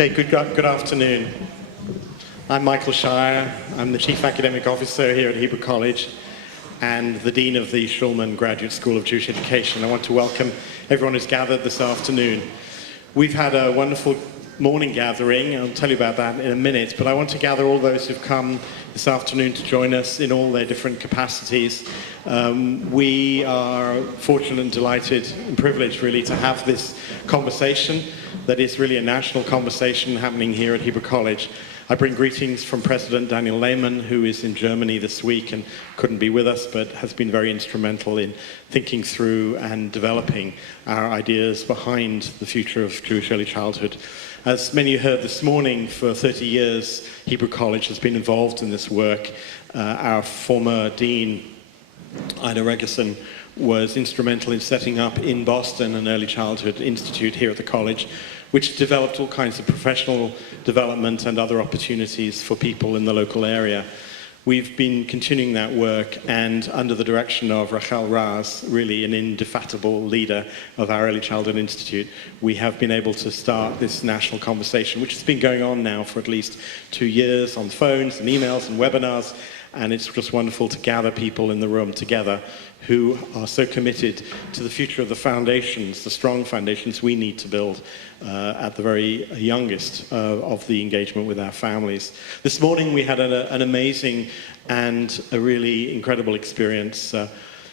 Okay, good afternoon. I'm Michael Shire. I'm the Chief Academic Officer here at Hebrew College and the Dean of the Shulman Graduate School of Jewish Education. I want to welcome everyone who's gathered this afternoon. We've had a wonderful morning gathering. I'll tell you about that in a minute, but I want to gather all those who've come this afternoon to join us in all their different capacities. We are fortunate and delighted and privileged really to have this conversation that is really a national conversation happening here at Hebrew College. I bring greetings from President Daniel Lehmann, who is in Germany this week and couldn't be with us, but has been very instrumental in thinking through and developing our ideas behind the future of Jewish early childhood. As many of you heard this morning, for 30 years, Hebrew College has been involved in this work. Our former dean, Ida Regerson, was instrumental in setting up in Boston an early childhood institute here at the college, which developed all kinds of professional development and other opportunities for people in the local area. We've been continuing that work, and under the direction of raz3, really an indefatigable leader of our Early Childhood Institute, we have been able to start this national conversation, which has been going on now for at least 2 years on phones and emails and webinars, and it's just wonderful to gather people in the room together who are so committed to the future of the foundations, the strong foundations we need to build at the very youngest of the engagement with our families. This morning we had an amazing and a really incredible experience.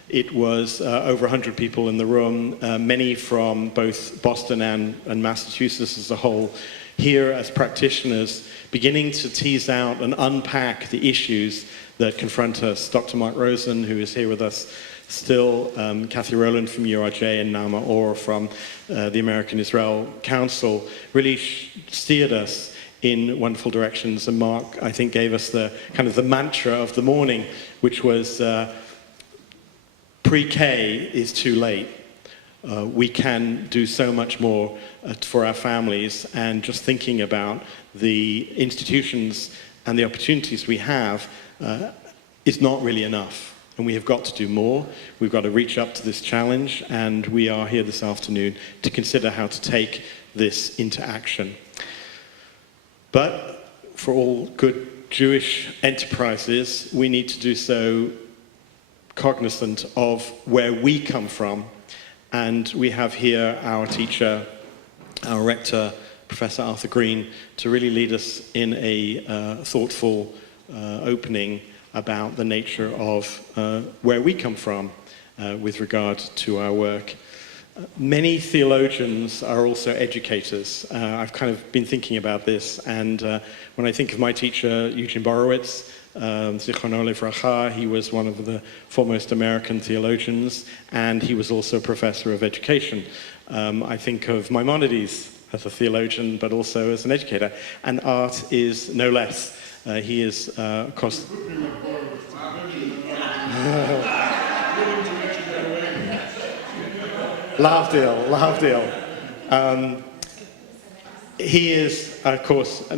It was over 100 people in the room, many from both Boston and Massachusetts as a whole, here as practitioners, beginning to tease out and unpack the issues that confront us. Dr. Mark Rosen, who is here with us still, Kathy Rowland from URJ, and Nama Orr from the American Israel Council, really steered us in wonderful directions. And Mark, I think, gave us the kind of the mantra of the morning, which was pre-K is too late. We can do so much more for our families, and just thinking about the institutions and the opportunities we have is not really enough. And we have got to do more. We've got to reach up to this challenge, and we are here this afternoon to consider how to take this into action. But for all good Jewish enterprises, we need to do so cognizant of where we come from. And we have here our teacher, our rector, Professor Arthur Green, to really lead us in a thoughtful opening about the nature of where we come from with regard to our work. Many theologians are also educators. I've kind of been thinking about this, and when I think of my teacher, Eugene Borowitz, Zichrono Livracha, he was one of the foremost American theologians, and he was also a professor of education. I think of Maimonides as a theologian, but also as an educator, and Art is no less. He is, of course... Lavdil. He is, of course, I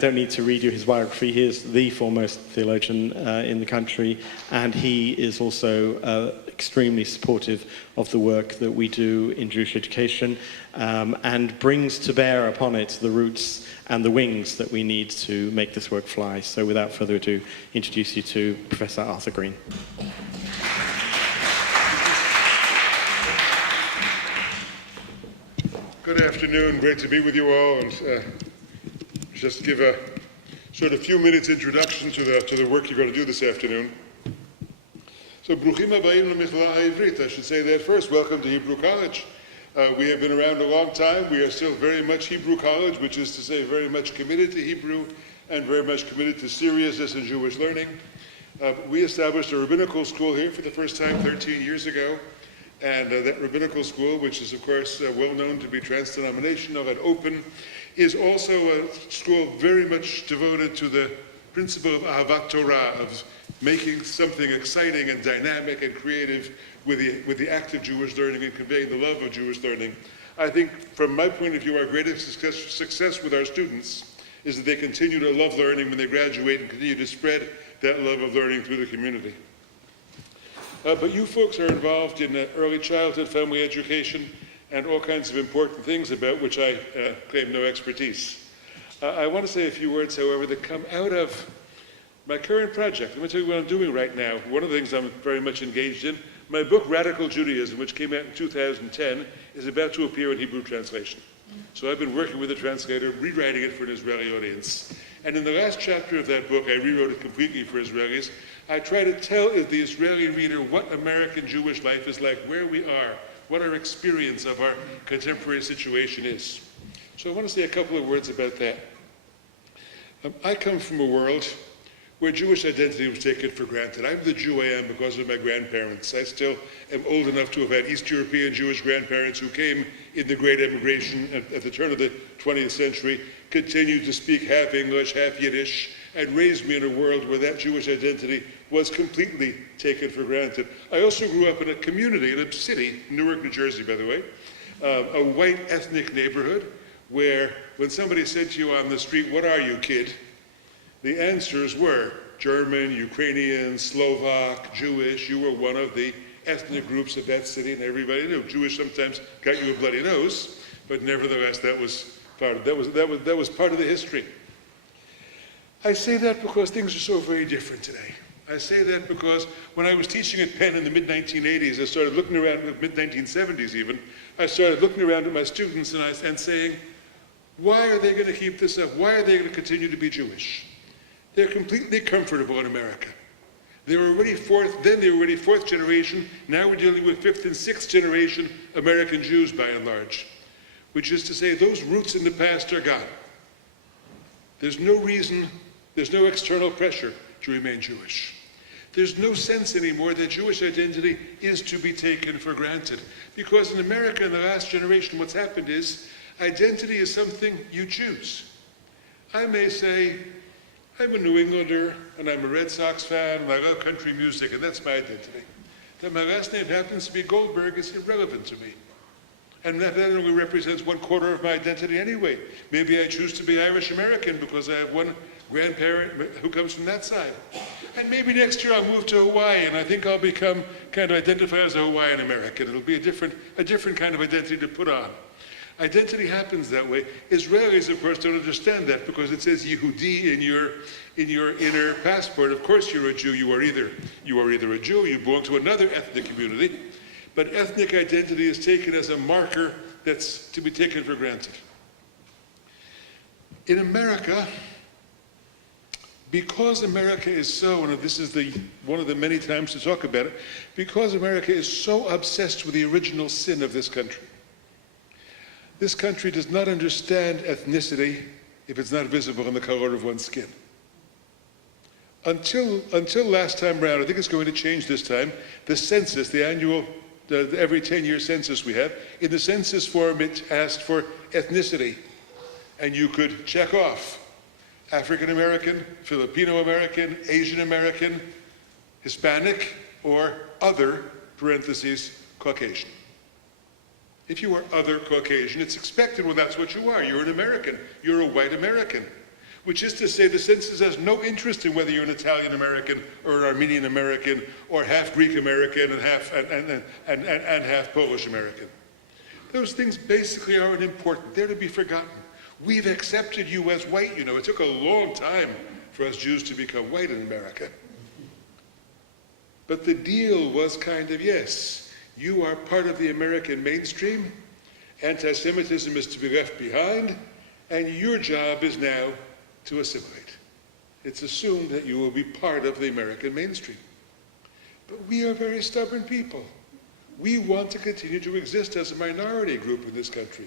don't need to read you his biography. He is the foremost theologian in the country, and he is also extremely supportive of the work that we do in Jewish education, and brings to bear upon it the roots and the wings that we need to make this work fly. So without further ado, introduce you to Professor Arthur Green. Good afternoon, great to be with you all, and just give a sort of few minutes introduction to the work you're going to do this afternoon. So, Bruchim Habayim Lemichlaa Ha'ivrit, I should say that first. Welcome to Hebrew College. We have been around a long time. We are still very much Hebrew College, which is to say very much committed to Hebrew and very much committed to seriousness in Jewish learning. We established a rabbinical school here for the first time 13 years ago. And that rabbinical school, which is, of course, well known to be trans-denominational and open, is also a school very much devoted to the principle of Ahavat Torah, of making something exciting and dynamic and creative with the act of Jewish learning and conveying the love of Jewish learning. I think, from my point of view, our greatest success with our students is that they continue to love learning when they graduate and continue to spread that love of learning through the community. But you folks are involved in early childhood, family education, and all kinds of important things about which I claim no expertise. I want to say a few words, however, that come out of my current project. Let me tell you what I'm doing right now. One of the things I'm very much engaged in, my book, Radical Judaism, which came out in 2010, is about to appear in Hebrew translation. So I've been working with a translator, rewriting it for an Israeli audience. And in the last chapter of that book, I rewrote it completely for Israelis. I try to tell the Israeli reader what American Jewish life is like, where we are, what our experience of our contemporary situation is. So I want to say a couple of words about that. I come from a world where Jewish identity was taken for granted. I'm the Jew I am because of my grandparents. I still am old enough to have had East European Jewish grandparents who came in the Great Emigration at the turn of the 20th century, continued to speak half English, half Yiddish, and raised me in a world where that Jewish identity was completely taken for granted. I also grew up in a community, in a city, Newark, New Jersey, by the way, a white ethnic neighborhood where when somebody said to you on the street, "What are you, kid?" the answers were German, Ukrainian, Slovak, Jewish. You were one of the ethnic groups of that city, and everybody knew. Jewish sometimes got you a bloody nose, but nevertheless, that was part of the history. I say that because things are so very different today. I say that because when I was teaching at Penn in the mid-1980s, I started looking around, mid-1970s even, I started looking around at my students and saying, why are they going to keep this up? Why are they going to continue to be Jewish? They're completely comfortable in America. They were already fourth generation. Now we're dealing with fifth and sixth generation American Jews by and large, which is to say those roots in the past are gone. There's no reason, there's no external pressure to remain Jewish. There's no sense anymore that Jewish identity is to be taken for granted. Because in America in the last generation, what's happened is identity is something you choose. I may say, I'm a New Englander, and I'm a Red Sox fan, and I love country music, and that's my identity. That my last name happens to be Goldberg is irrelevant to me. And that only represents 1/4 of my identity anyway. Maybe I choose to be Irish American because I have one grandparent who comes from that side. And maybe next year I'll move to Hawaii, and I think I'll become kind of identify as a Hawaiian American. It'll be a different kind of identity to put on. Identity happens that way. Israelis, of course, don't understand that because it says Yehudi in your inner passport. Of course you're a Jew. You are either a Jew, you belong to another ethnic community, but ethnic identity is taken as a marker that's to be taken for granted. In America, because America is so, and this is one of the many times to talk about it, because America is so obsessed with the original sin of this country. This country does not understand ethnicity if it's not visible in the color of one's skin. Until last time around, I think it's going to change this time, the census, the annual, every 10-year census we have, in the census form it asked for ethnicity. And you could check off African American, Filipino American, Asian American, Hispanic, or other, parentheses, Caucasian. If you are other Caucasian, it's expected, well, that's what you are. You're an American. You're a white American. Which is to say the census has no interest in whether you're an Italian American or an Armenian American or half Greek American and half Polish American. Those things basically aren't important. They're to be forgotten. We've accepted you as white, you know. It took a long time for us Jews to become white in America. But the deal was kind of, yes, you are part of the American mainstream, anti-Semitism is to be left behind, and your job is now to assimilate. It's assumed that you will be part of the American mainstream. But we are very stubborn people. We want to continue to exist as a minority group in this country.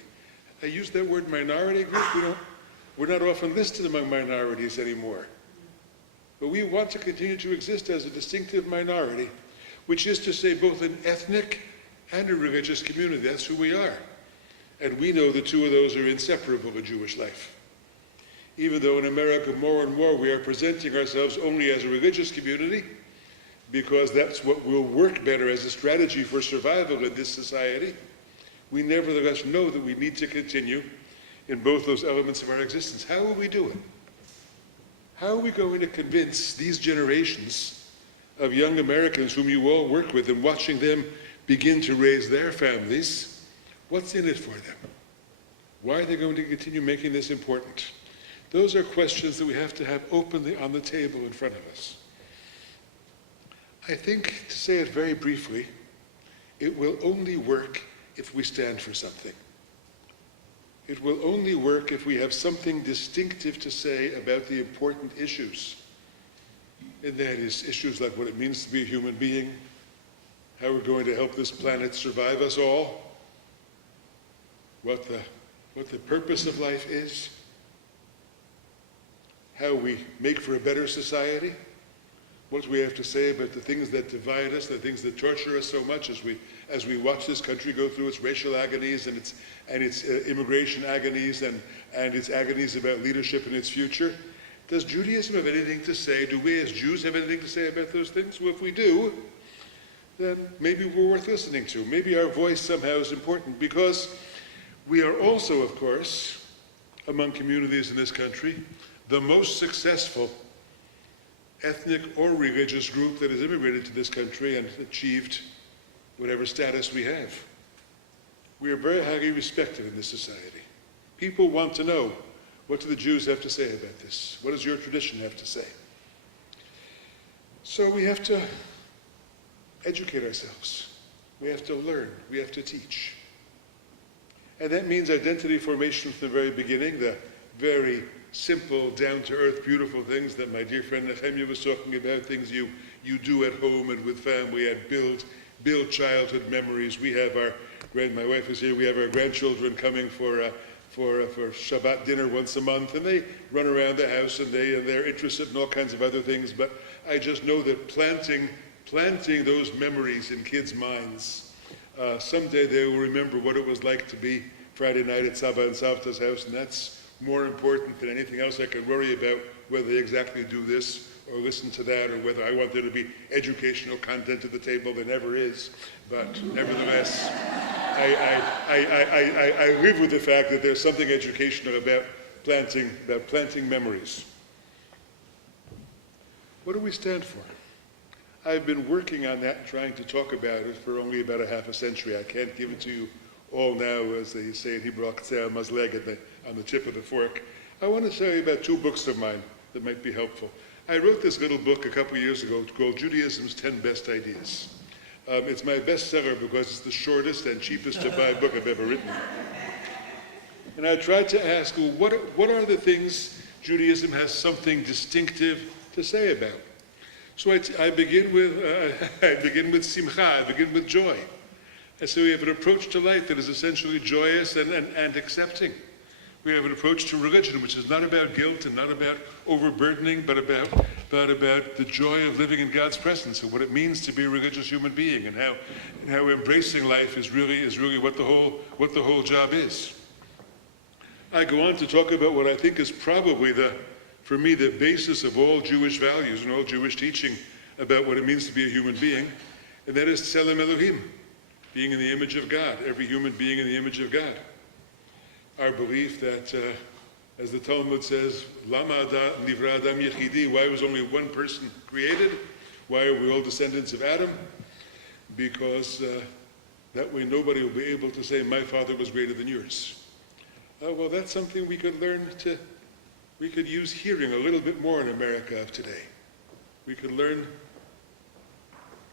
I use that word minority group. We're not often listed among minorities anymore. But we want to continue to exist as a distinctive minority, which is to say both an ethnic and a religious community. That's who we are. And we know the two of those are inseparable in Jewish life. Even though in America more and more we are presenting ourselves only as a religious community, because that's what will work better as a strategy for survival in this society, we nevertheless know that we need to continue in both those elements of our existence. How will we do it? How are we going to convince these generations of young Americans whom you all work with and watching them begin to raise their families, what's in it for them? Why are they going to continue making this important? Those are questions that we have to have openly on the table in front of us. I think, to say it very briefly, it will only work if we stand for something. It will only work if we have something distinctive to say about the important issues. And that is issues like what it means to be a human being, how we're going to help this planet survive us all, what the purpose of life is, how we make for a better society, what we have to say about the things that divide us, the things that torture us so much as we watch this country go through its racial agonies and its immigration agonies and its agonies about leadership and its future. Does Judaism have anything to say? Do we as Jews have anything to say about those things? Well, if we do, then maybe we're worth listening to. Maybe our voice somehow is important, because we are also, of course, among communities in this country, the most successful ethnic or religious group that has immigrated to this country and achieved whatever status we have. We are very highly respected in this society. People want to know, what do the Jews have to say about this? What does your tradition have to say? So we have to educate ourselves. We have to learn. We have to teach. And that means identity formation from the very beginning, the very simple, down-to-earth, beautiful things that my dear friend Nehemiah was talking about, things you do at home and with family and build childhood memories. We have my wife is here, we have our grandchildren coming for Shabbat dinner once a month, and they run around the house and they're interested in all kinds of other things, but I just know that planting those memories in kids' minds, someday they will remember what it was like to be Friday night at Saba and Savta's house, and that's more important than anything else I could worry about, whether they exactly do this or listen to that, or whether I want there to be educational content at the table. There never is. But nevertheless, I live with the fact that there's something educational about planting memories. What do we stand for? I've been working on that, trying to talk about it for only about a half a century. I can't give it to you all now, as they say in Hebrew, mazleg, on the tip of the fork. I want to tell you about two books of mine that might be helpful. I wrote this little book a couple years ago called Judaism's 10 Best Ideas. It's my bestseller because it's the shortest and cheapest to buy book I've ever written. And I tried to ask, well, what are the things Judaism has something distinctive to say about? So I begin with simcha, I begin with joy. And so we have an approach to life that is essentially joyous and accepting. We have an approach to religion which is not about guilt and not about overburdening, but about the joy of living in God's presence and what it means to be a religious human being, and how embracing life is really what the whole job is. I go on to talk about what I think is probably for me the basis of all Jewish values and all Jewish teaching about what it means to be a human being, and that is Tselem Elohim, being in the image of God, every human being in the image of God. Our belief that, as the Talmud says, Lama nivra adam yechidi, why was only one person created? Why are we all descendants of Adam? Because that way nobody will be able to say, my father was greater than yours. Well, that's something we could we could use hearing a little bit more in America of today. We could learn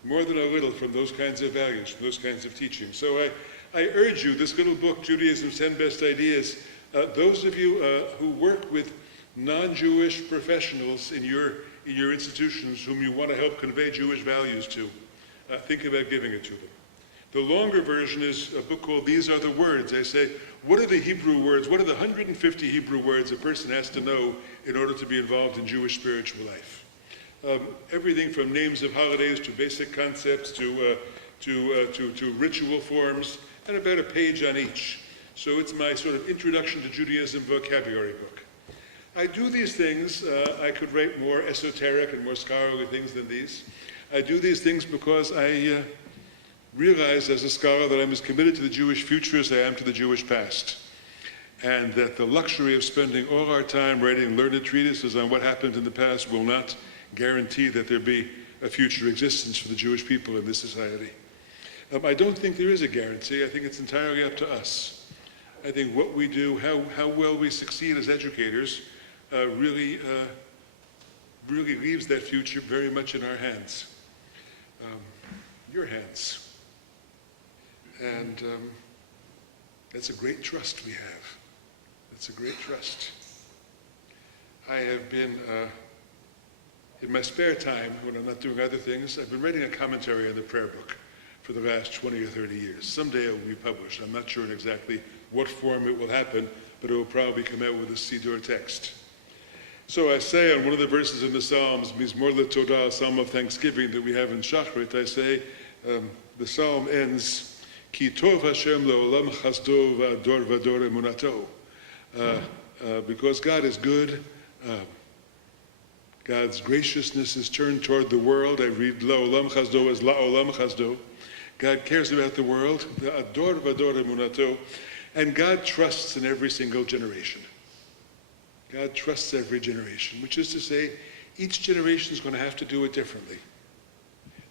more than a little from those kinds of values, from those kinds of teachings. So I urge you, this little book, Judaism's 10 Best Ideas, those of you who work with non-Jewish professionals in your institutions whom you want to help convey Jewish values to, think about giving it to them. The longer version is a book called These Are the Words. I say, what are the Hebrew words? What are the 150 Hebrew words a person has to know in order to be involved in Jewish spiritual life? Everything from names of holidays to basic concepts to ritual forms, and about a page on each. So it's my sort of introduction to Judaism vocabulary book. I do these things, I could write more esoteric and more scholarly things than these. I do these things because I realize as a scholar that I'm as committed to the Jewish future as I am to the Jewish past. And that the luxury of spending all our time writing learned treatises on what happened in the past will not guarantee that there be a future existence for the Jewish people in this society. I don't think there is a guarantee. I think it's entirely up to us. I think what we do, how well we succeed as educators, really leaves that future very much in our hands, your hands. And that's a great trust we have. It's a great trust. I have been, in my spare time, when I'm not doing other things, I've been writing a commentary on the prayer book for the last 20 or 30 years. Someday it will be published. I'm not sure in exactly what form it will happen, but it will probably come out with a Siddur text. So I say on one of the verses in the Psalms, Mizmor LeTodah, a psalm of thanksgiving that we have in Shachrit, I say, the psalm ends, Ki tov Hashem le'olam chasdo v'ador v'ador emunato. Because God is good, God's graciousness is turned toward the world. I read la'olam chasdo as la'olam chasdo. God cares about the world, ador v'ador emunato, and God trusts in every single generation. God trusts every generation, which is to say, each generation is going to have to do it differently.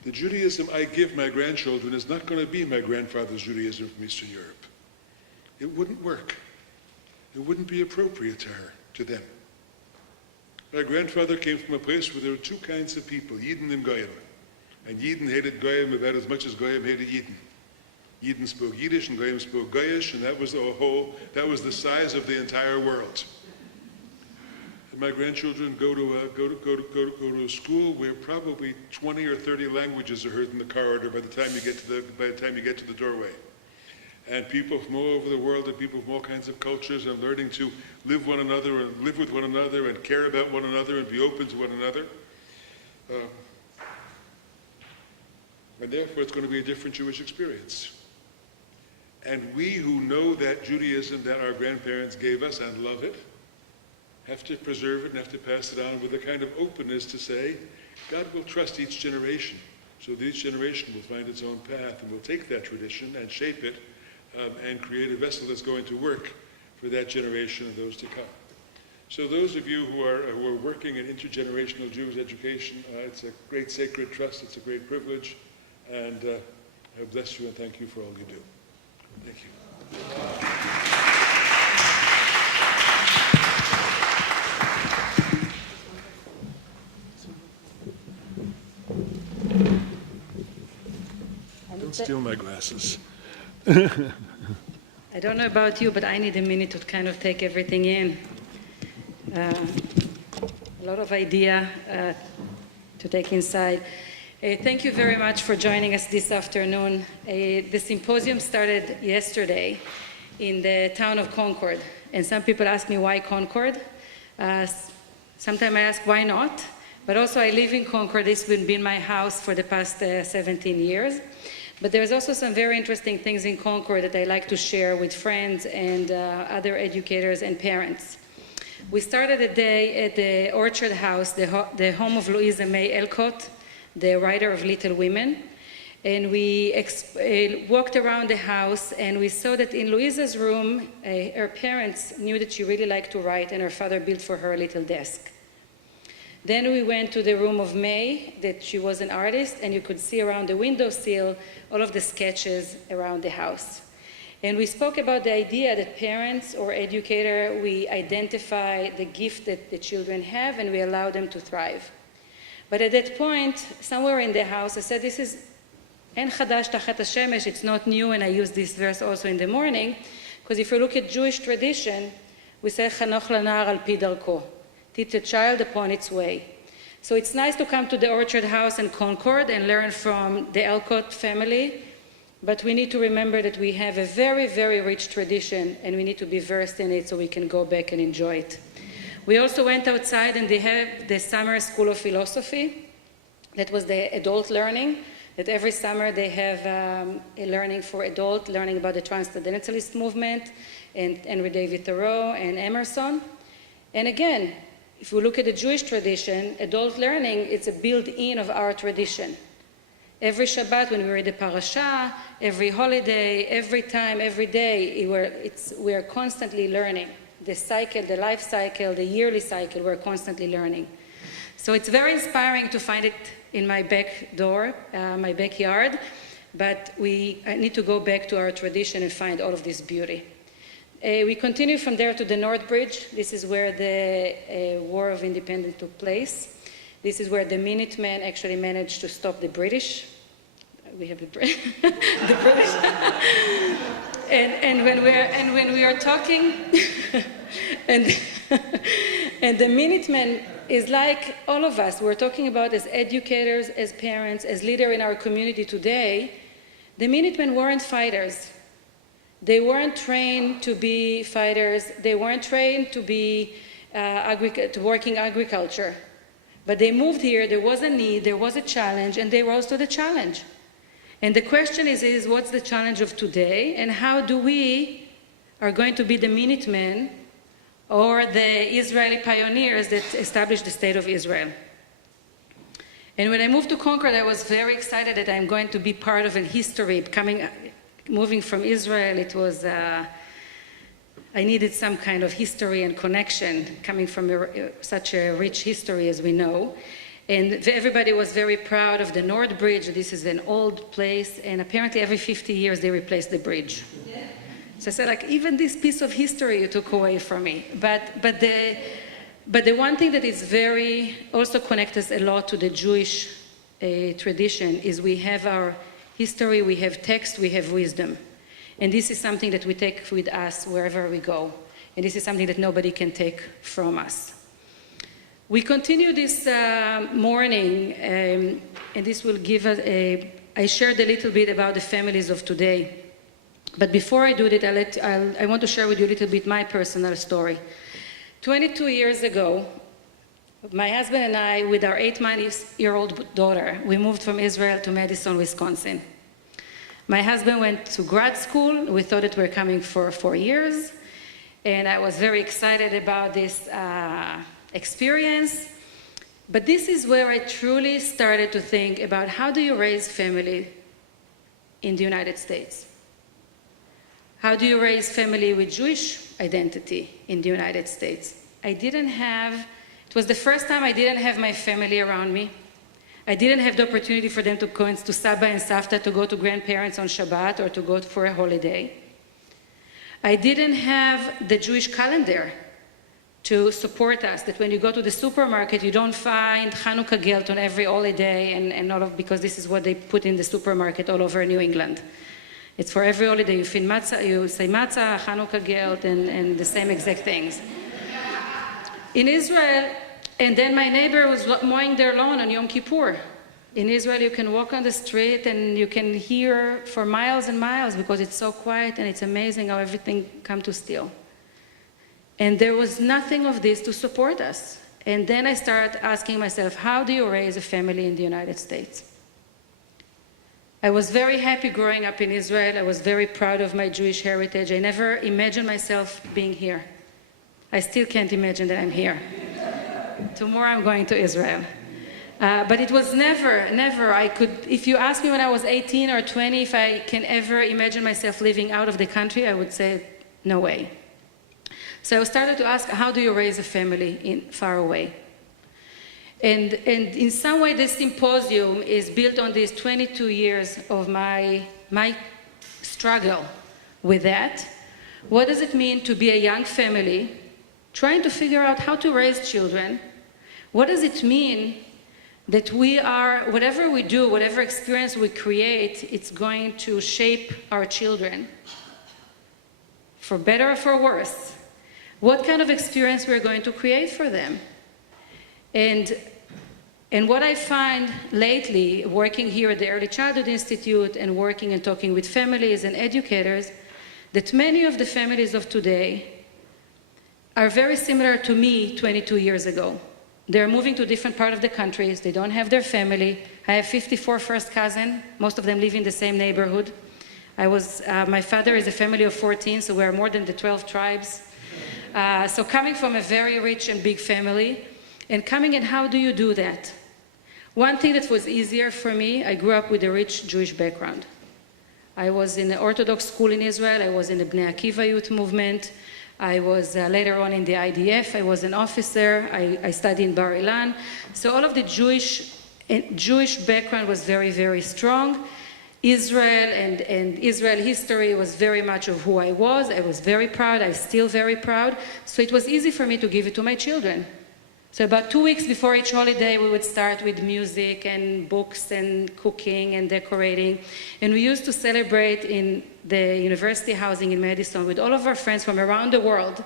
The Judaism I give my grandchildren is not going to be my grandfather's Judaism from Eastern Europe. It wouldn't work. It wouldn't be appropriate to them. My grandfather came from a place where there were two kinds of people, Yidden and Goyim. And Yidden hated Goyim about as much as Goyim hated Yidden. Yidden spoke Yiddish and Goyim spoke Goyish, and that was the size of the entire world. And my grandchildren go to a school where probably 20 or 30 languages are heard in the corridor by the time you get to the doorway. And people from all over the world and people from all kinds of cultures are learning to live one another and live with one another and care about one another and be open to one another. And therefore it's going to be a different Jewish experience. And we who know that Judaism that our grandparents gave us and love it, have to preserve it and have to pass it on with a kind of openness to say, God will trust each generation. So that each generation will find its own path and will take that tradition and shape it and create a vessel that's going to work for that generation and those to come. So those of you who are working in intergenerational Jewish education, it's a great sacred trust, it's a great privilege, and I bless you and thank you for all you do. Thank you. Don't steal my glasses. I don't know about you, but I need a minute to kind of take everything in. A lot of idea to take inside. Thank you very much for joining us this afternoon. The symposium started yesterday in the town of Concord. And some people ask me why Concord. Sometimes I ask why not. But also I live in Concord. It's been my house for the past 17 years. But there's also some very interesting things in Concord that I like to share with friends and other educators and parents. We started the day at the Orchard House, the home of Louisa May Alcott, the writer of Little Women. And we walked around the house and we saw that in Louisa's room, her parents knew that she really liked to write and her father built for her a little desk. Then we went to the room of May, that she was an artist, and you could see around the windowsill all of the sketches around the house. And we spoke about the idea that parents or educator, we identify the gift that the children have and we allow them to thrive. But at that point, somewhere in the house, I said, this is En Chadash Tachat HaShemesh, it's not new, and I use this verse also in the morning, because if you look at Jewish tradition, we say, Chanoch Lanar al pi darko. Teach a child upon its way. So it's nice to come to the Orchard House in Concord and learn from the Alcott family, but we need to remember that we have a very, very rich tradition and we need to be versed in it so we can go back and enjoy it. We also went outside and they have the Summer School of Philosophy. That was the adult learning, that every summer they have a learning for adult, learning about the Transcendentalist movement and Henry David Thoreau and Emerson. And again, if we look at the Jewish tradition, adult learning, it's a built-in of our tradition. Every Shabbat, when we read the parasha, every holiday, every time, every day, we are constantly learning. The cycle, the life cycle, the yearly cycle, we're constantly learning. So it's very inspiring to find it in my back door, my backyard, but I need to go back to our tradition and find all of this beauty. We continue from there to the North Bridge. This is where the War of Independence took place. This is where the Minutemen actually managed to stop the British. We have the British. and when we are talking, and and the Minutemen is like all of us. We're talking about as educators, as parents, as leaders in our community today. The Minutemen weren't fighters. They weren't trained to be fighters. They weren't trained to be to work in agriculture. But they moved here. There was a need. There was a challenge, and they rose to the challenge. And the question is what's the challenge of today, and how do we are going to be the Minutemen or the Israeli pioneers that established the State of Israel? And when I moved to Concord, I was very excited that I'm going to be part of a history. Moving from Israel, it was, I needed some kind of history and connection coming from such a rich history as we know. And everybody was very proud of the North Bridge. This is an old place, and apparently every 50 years they replace the bridge. Yeah. So I said, like, even this piece of history you took away from me. But the one thing that is very, also connects us a lot to the Jewish tradition is we have our history, we have text, we have wisdom. And this is something that we take with us wherever we go. And this is something that nobody can take from us. We continue this morning, and this will give us I shared a little bit about the families of today. But before I do that, I want to share with you a little bit my personal story. 22 years ago, my husband and I, with our 8-month-old daughter, we moved from Israel to Madison, Wisconsin. My husband went to grad school. We thought that we were coming for 4 years. And I was very excited about this experience. But this is where I truly started to think about how do you raise family in the United States? How do you raise family with Jewish identity in the United States? It was the first time I didn't have my family around me. I didn't have the opportunity for them to go to Saba and Savta, to go to grandparents on Shabbat or to go for a holiday. I didn't have the Jewish calendar to support us, that when you go to the supermarket, you don't find Hanukkah gelt on every holiday and all of, because this is what they put in the supermarket all over New England. It's for every holiday. You say matzah, Hanukkah gelt, and the same exact things. In Israel, and then my neighbor was mowing their lawn on Yom Kippur. In Israel, you can walk on the street and you can hear for miles and miles because it's so quiet, and it's amazing how everything comes to still. And there was nothing of this to support us. And then I started asking myself, how do you raise a family in the United States? I was very happy growing up in Israel. I was very proud of my Jewish heritage. I never imagined myself being here. I still can't imagine that I'm here. Tomorrow I'm going to Israel. But it was never, if you ask me when I was 18 or 20 if I can ever imagine myself living out of the country, I would say, no way. So I started to ask, how do you raise a family far away? And in some way, this symposium is built on these 22 years of my struggle with that. What does it mean to be a young family trying to figure out how to raise children? What does it mean that we are, whatever we do, whatever experience we create, it's going to shape our children, for better or for worse? What kind of experience we're going to create for them? And what I find lately, working here at the Early Childhood Institute and working and talking with families and educators, that many of the families of today are very similar to me 22 years ago. They're moving to different parts of the country. They don't have their family. I have 54 first cousins. Most of them live in the same neighborhood. My father is a family of 14, so we're more than the 12 tribes. So coming from a very rich and big family, and coming in, how do you do that? One thing that was easier for me, I grew up with a rich Jewish background. I was in an Orthodox school in Israel. I was in the Bnei Akiva youth movement. I was later on in the IDF. I was an officer. I studied in Bar Ilan. So all of the Jewish background was very, very strong. Israel and Israel history was very much of who I was. I was very proud. I'm still very proud. So it was easy for me to give it to my children. So about 2 weeks before each holiday, we would start with music and books and cooking and decorating. And we used to celebrate in the university housing in Madison with all of our friends from around the world.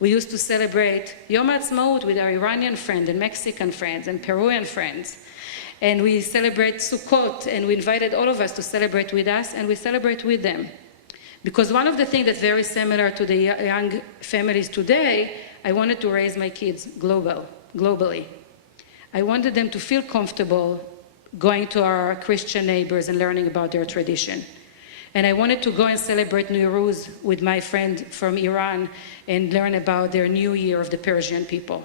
We used to celebrate Yom HaAtzmaut with our Iranian friends and Mexican friends and Peruvian friends. And we celebrate Sukkot, and we invited all of us to celebrate with us, and we celebrate with them. Because one of the things that's very similar to the young families today, I wanted to raise my kids globally. I wanted them to feel comfortable going to our Christian neighbors and learning about their tradition. And I wanted to go and celebrate Nowruz with my friend from Iran and learn about their new year of the Persian people.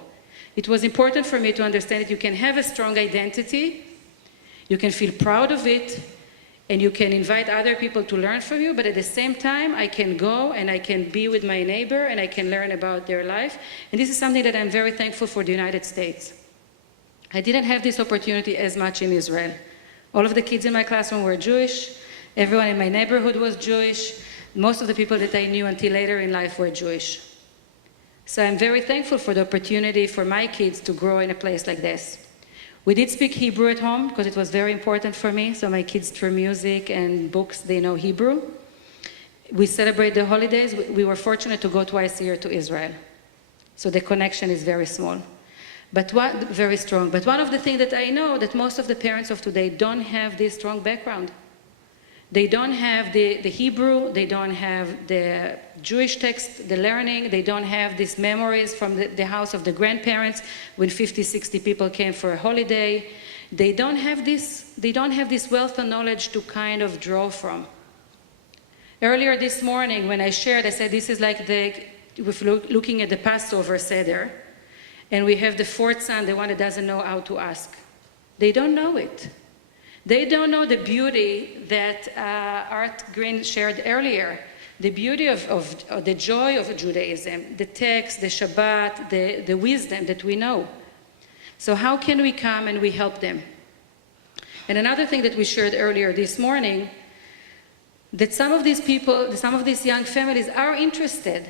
It was important for me to understand that you can have a strong identity, you can feel proud of it, and you can invite other people to learn from you, but at the same time, I can go and I can be with my neighbor and I can learn about their life. And this is something that I'm very thankful for the United States. I didn't have this opportunity as much in Israel. All of the kids in my classroom were Jewish. Everyone in my neighborhood was Jewish. Most of the people that I knew until later in life were Jewish. So I'm very thankful for the opportunity for my kids to grow in a place like this. We did speak Hebrew at home because it was very important for me. So my kids, through music and books, they know Hebrew. We celebrate the holidays. We were fortunate to go twice a year to Israel. So the connection is very small, but very strong. But one of the things that I know that most of the parents of today don't have this strong background. They don't have the Hebrew, they don't have the Jewish text, the learning, they don't have these memories from the house of the grandparents when 50, 60 people came for a holiday. They don't have this wealth of knowledge to kind of draw from. Earlier this morning when I shared, I said this is like looking at the Passover Seder, and we have the fourth son, the one that doesn't know how to ask. They don't know it. They don't know the beauty that Art Green shared earlier, the beauty of the joy of Judaism, the text, the Shabbat, the wisdom that we know. So how can we come and we help them? And another thing that we shared earlier this morning, that some of these people, some of these young families are interested.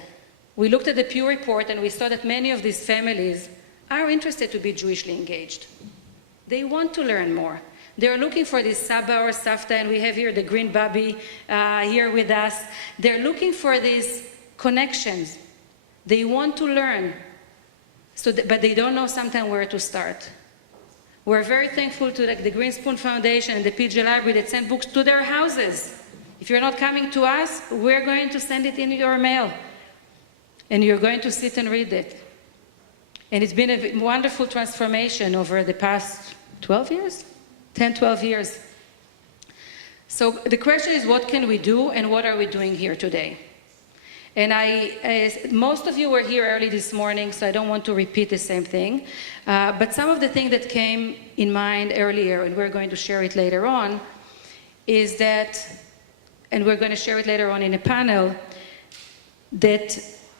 We looked at the Pew report and we saw that many of these families are interested to be Jewishly engaged. They want to learn more. They're looking for this Saba or Savta, and we have here the green Babi here with us. They're looking for these connections. They want to learn, but they don't know sometimes where to start. We're very thankful to the Green Spoon Foundation and the PJ Library that send books to their houses. If you're not coming to us, we're going to send it in your mail, and you're going to sit and read it. And it's been a wonderful transformation over the past 12 years? 10, 12 years. So the question is, what can we do and what are we doing here today? And most of you were here early this morning, so I don't want to repeat the same thing. But some of the things that came in mind earlier, and we're going to share it later on, is that, and we're going to share it later on in a panel, that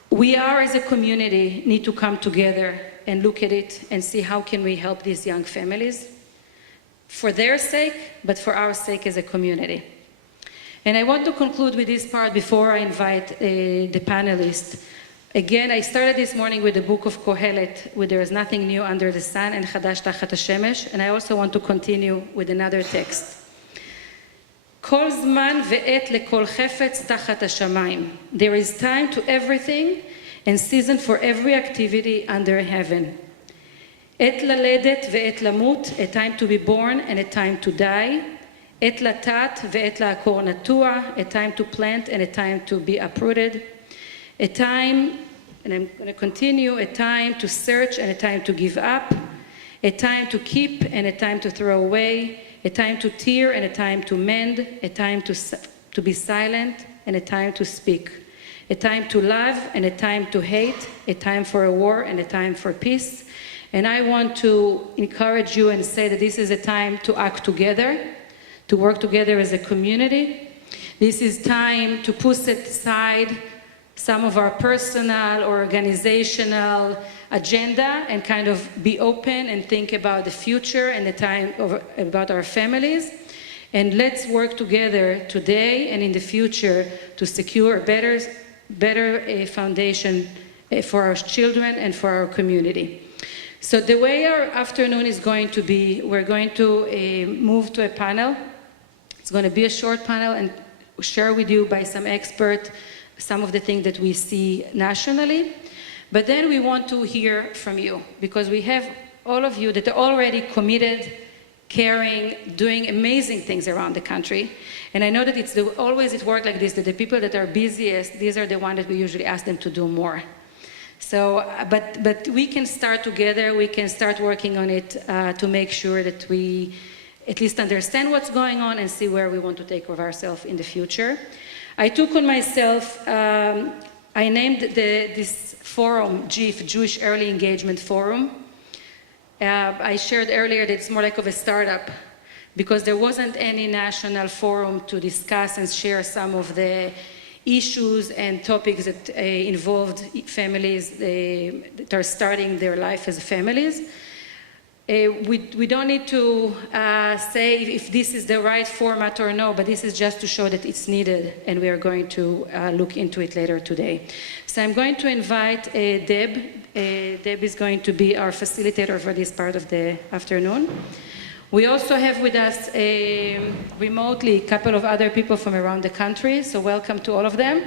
we are as a community need to come together and look at it and see how can we help these young families. For their sake, but for our sake as a community. And I want to conclude with this part before I invite the panelists. Again, I started this morning with the book of Kohelet, where there is nothing new under the sun, and Chadash Tachat HaShemesh, and I also want to continue with another text. Kol zman ve'et lekol chefetz tachat hashamayim. There is time to everything and season for every activity under heaven. Et laledet ve'et lamut, a time to be born and a time to die. Et latat ve'et la'akor natua, a time to plant and a time to be uprooted. A time, and I'm going to continue, a time to search and a time to give up. A time to keep and a time to throw away. A time to tear and a time to mend. A time to be silent and a time to speak. A time to love and a time to hate. A time for a war and a time for peace. And I want to encourage you and say that this is a time to act together, to work together as a community. This is time to put aside some of our personal or organizational agenda and kind of be open and think about the future and the time about our families. And let's work together today and in the future to secure a better foundation for our children and for our community. So the way our afternoon is going to be, we're going to move to a panel. It's going to be a short panel and share with you by some expert some of the things that we see nationally. But then we want to hear from you, because we have all of you that are already committed, caring, doing amazing things around the country. And I know that it's always it works like this, that the people that are busiest, these are the ones that we usually ask them to do more. So, but we can start together, we can start working on it to make sure that we at least understand what's going on and see where we want to take of ourselves in the future. I took on myself, I named this forum, JEEF, Jewish Early Engagement Forum. I shared earlier that it's more like of a startup, because there wasn't any national forum to discuss and share some of the issues and topics that involved families that are starting their life as families. We don't need to say if this is the right format or no, but this is just to show that it's needed, and we are going to look into it later today. So I'm going to invite Deb. Deb is going to be our facilitator for this part of the afternoon. We also have with us remotely a couple of other people from around the country, so welcome to all of them.